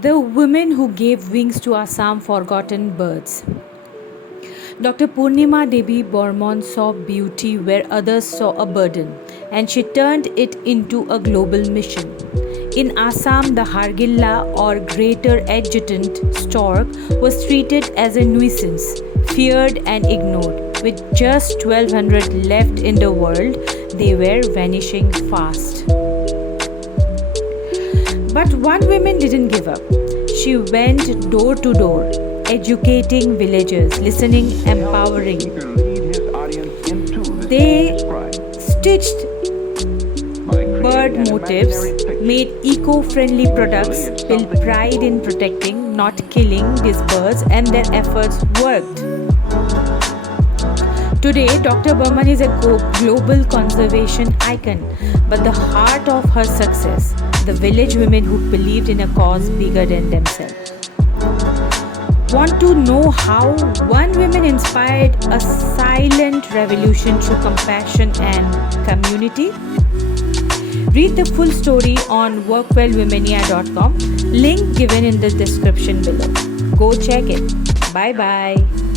The women who gave wings to Assam forgotten birds. Dr. Purnima Devi Barman saw beauty where others saw a burden, and she turned it into a global mission. In Assam, the Hargilla or greater adjutant stork was treated as a nuisance, feared and ignored. With just 1200 left in the world, they were vanishing fast. But one woman didn't give up. She went door to door, educating villagers, listening, empowering. They stitched bird motifs, made eco friendly products, built pride in protecting, not killing these birds, and their efforts worked. Today, Dr. Burman is a global conservation icon, but the heart of her success, the village women who believed in a cause bigger than themselves. Want to know how one woman inspired a silent revolution through compassion and community? Read the full story on workwellwomania.com, link given in the description below. Go check it. Bye bye.